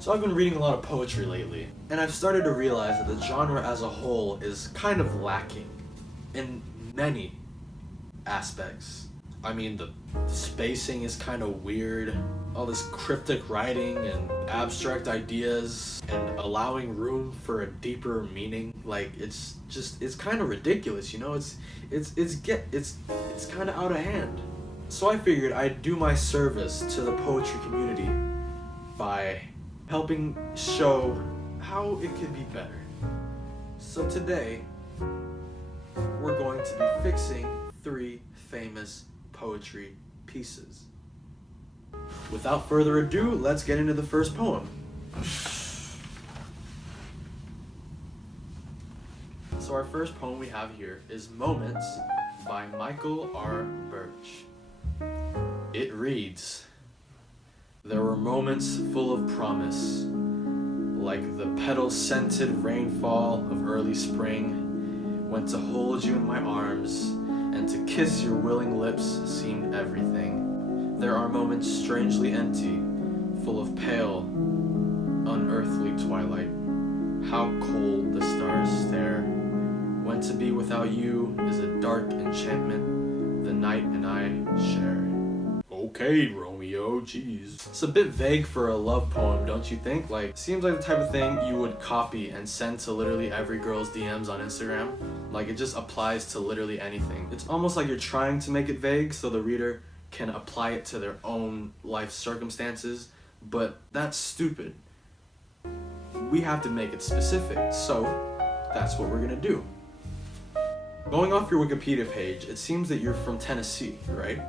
So I've been reading a lot of poetry lately, and I've started to realize that the genre as a whole is kind of lacking in many aspects. I mean, the spacing is kind of weird, all this cryptic writing and abstract ideas and allowing room for a deeper meaning. Like, it's kind of ridiculous, you know? It's kind of out of hand. So I figured I'd do my service to the poetry community by helping show how it could be better. So today, we're going to be fixing 3 famous poetry pieces. Without further ado, let's get into the first poem. So our first poem we have here is Moments by Michael R. Birch. It reads, "There were moments full of promise, like the petal-scented rainfall of early spring, when to hold you in my arms and to kiss your willing lips seemed everything. There are moments strangely empty, full of pale, unearthly twilight. How cold the stars stare, when to be without you is a dark enchantment the night and I share." Okay, Romeo, jeez. It's a bit vague for a love poem, don't you think? Like, seems like the type of thing you would copy and send to literally every girl's DMs on Instagram. Like, it just applies to literally anything. It's almost like you're trying to make it vague so the reader can apply it to their own life circumstances, but that's stupid. We have to make it specific, so that's what we're gonna do. Going off your Wikipedia page, it seems that you're from Tennessee, right?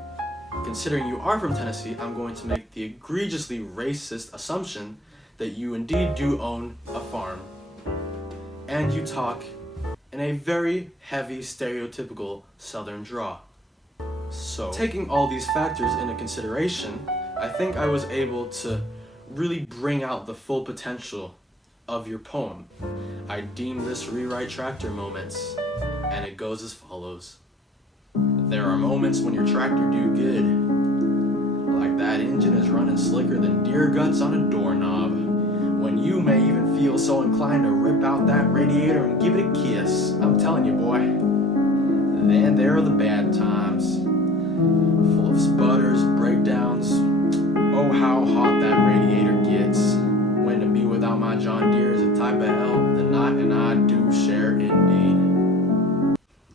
Considering you are from Tennessee, I'm going to make the egregiously racist assumption that you indeed do own a farm, and you talk in a very heavy stereotypical Southern draw. So, taking all these factors into consideration, I think I was able to really bring out the full potential of your poem. I deem this rewrite tractor moments, and it goes as follows. There are moments when your tractor do good, like that engine is running slicker than deer guts on a doorknob, when you may even feel so inclined to rip out that radiator and give it a kiss. I'm telling you, boy. Then there are the bad times, full of sputters, breakdowns. Oh, how hot that radiator gets. When to be without my John Deere is a type of hell, the night and I do share indeed.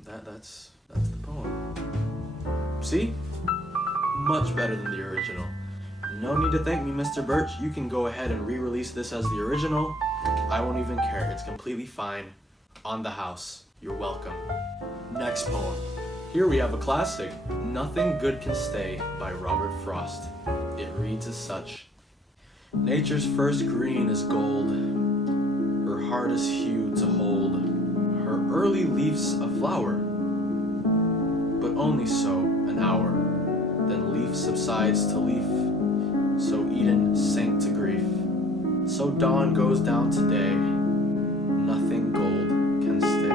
That's the poem. See? Much better than the original. No need to thank me, Mr. Birch. You can go ahead and re-release this as the original. I won't even care. It's completely fine. On the house. You're welcome. Next poem. Here we have a classic, Nothing Good Can Stay by Robert Frost. It reads as such. Nature's first green is gold, her hardest hue to hold, her early leaf's a flower, but only so an hour, then leaf subsides to leaf, so Eden sank to grief, so dawn goes down today, nothing gold can stay.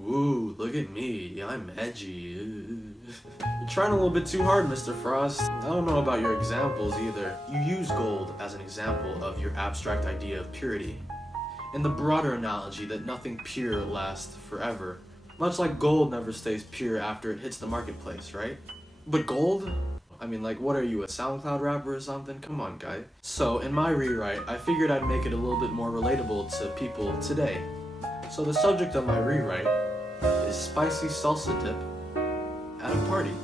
Ooh, look at me, I'm edgy. You're trying a little bit too hard, Mr. Frost. I don't know about your examples either. You use gold as an example of your abstract idea of purity, in the broader analogy that nothing pure lasts forever. Much like gold never stays pure after it hits the marketplace, right? But gold? I mean, like, what are you, a SoundCloud rapper or something? Come on, guy. So, in my rewrite, I figured I'd make it a little bit more relatable to people today. So the subject of my rewrite is spicy salsa dip at a party.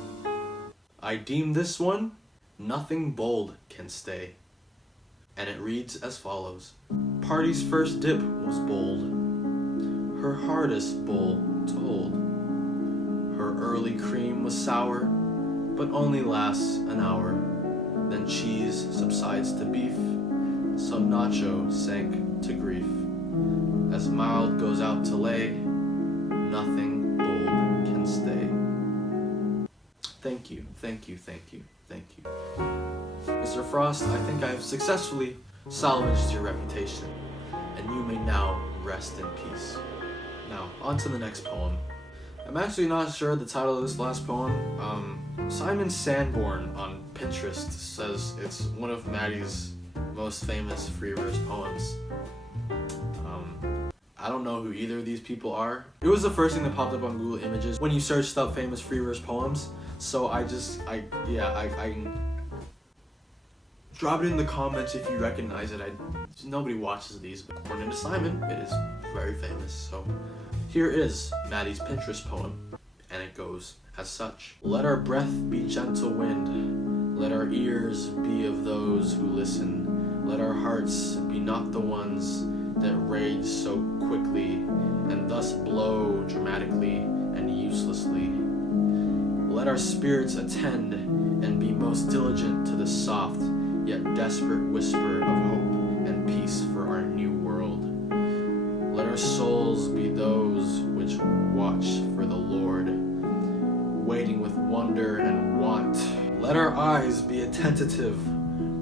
I deem this one, Nothing Bold Can Stay. And it reads as follows. Party's first dip was bold, her hardest bowl told. Her early cream was sour, but only lasts an hour. Then cheese subsides to beef, so nacho sank to grief. As mild goes out to lay, nothing bold can stay. Thank you, thank you, thank you, thank you. Mr. Frost, I think I have successfully salvaged your reputation, and you may now rest in peace. Now, on to the next poem. I'm actually not sure the title of this last poem. Simon Sanborn on Pinterest says it's one of Maddie's most famous free verse poems. I don't know who either of these people are. It was the first thing that popped up on Google Images when you searched up famous free verse poems. So I drop it in the comments if you recognize it. Nobody watches these, but according to Simon, it is very famous. So here is Maddie's Pinterest poem, and it goes as such. Let our breath be gentle wind. Let our ears be of those who listen. Let our hearts be not the ones that rage so quickly and thus blow dramatically and uselessly. Let our spirits attend and be most diligent to the soft yet desperate whisper of hope and peace for our new world. Let our souls be those which watch for the Lord, waiting with wonder and want. Let our eyes be attentive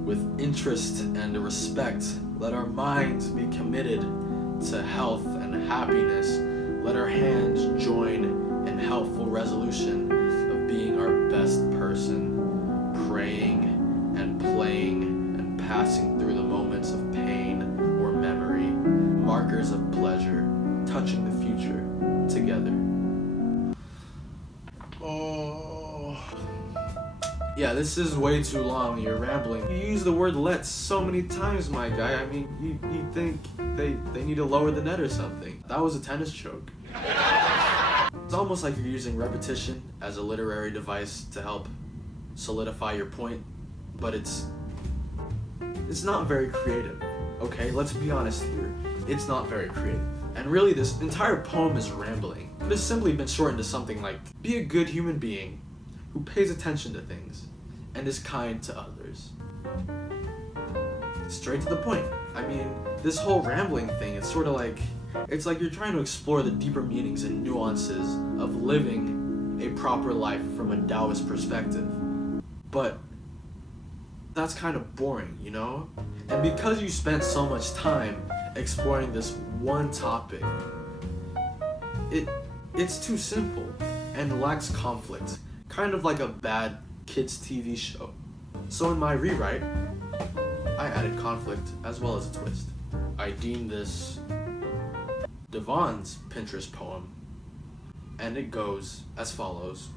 with interest and respect. Let our minds be committed to health and happiness. Let our hands join in helpful resolution of being our best person, praying and playing and passing through the moments of pain or memory, markers of pleasure, touching the future together. Yeah, this is way too long. You're rambling. You use the word "let" so many times, my guy. I mean, you think they need to lower the net or something. That was a tennis choke. It's almost like you're using repetition as a literary device to help solidify your point, but it's not very creative. Okay, let's be honest here. It's not very creative. And really, this entire poem is rambling. It has simply been shortened to something like, be a good human being who pays attention to things and is kind to others. Straight to the point. I mean, this whole rambling thing, it's like you're trying to explore the deeper meanings and nuances of living a proper life from a Taoist perspective. But that's kind of boring, you know? And because you spent so much time exploring this one topic, it's too simple and lacks conflict, kind of like a bad kids TV show. So in my rewrite, I added conflict as well as a twist. I deemed this Devon's Pinterest poem, and it goes as follows.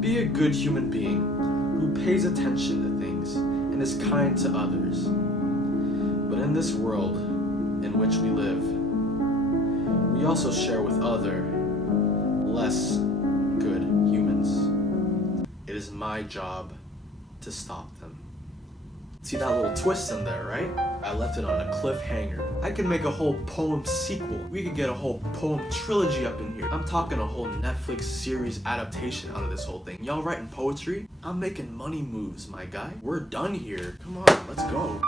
Be a good human being who pays attention to things and is kind to others. But in this world in which we live, we also share with other, less good humans. It is my job to stop them. See that little twist in there, right? I left it on a cliffhanger. I could make a whole poem sequel. We could get a whole poem trilogy up in here. I'm talking a whole Netflix series adaptation out of this whole thing. Y'all writing poetry? I'm making money moves, my guy. We're done here. Come on, let's go.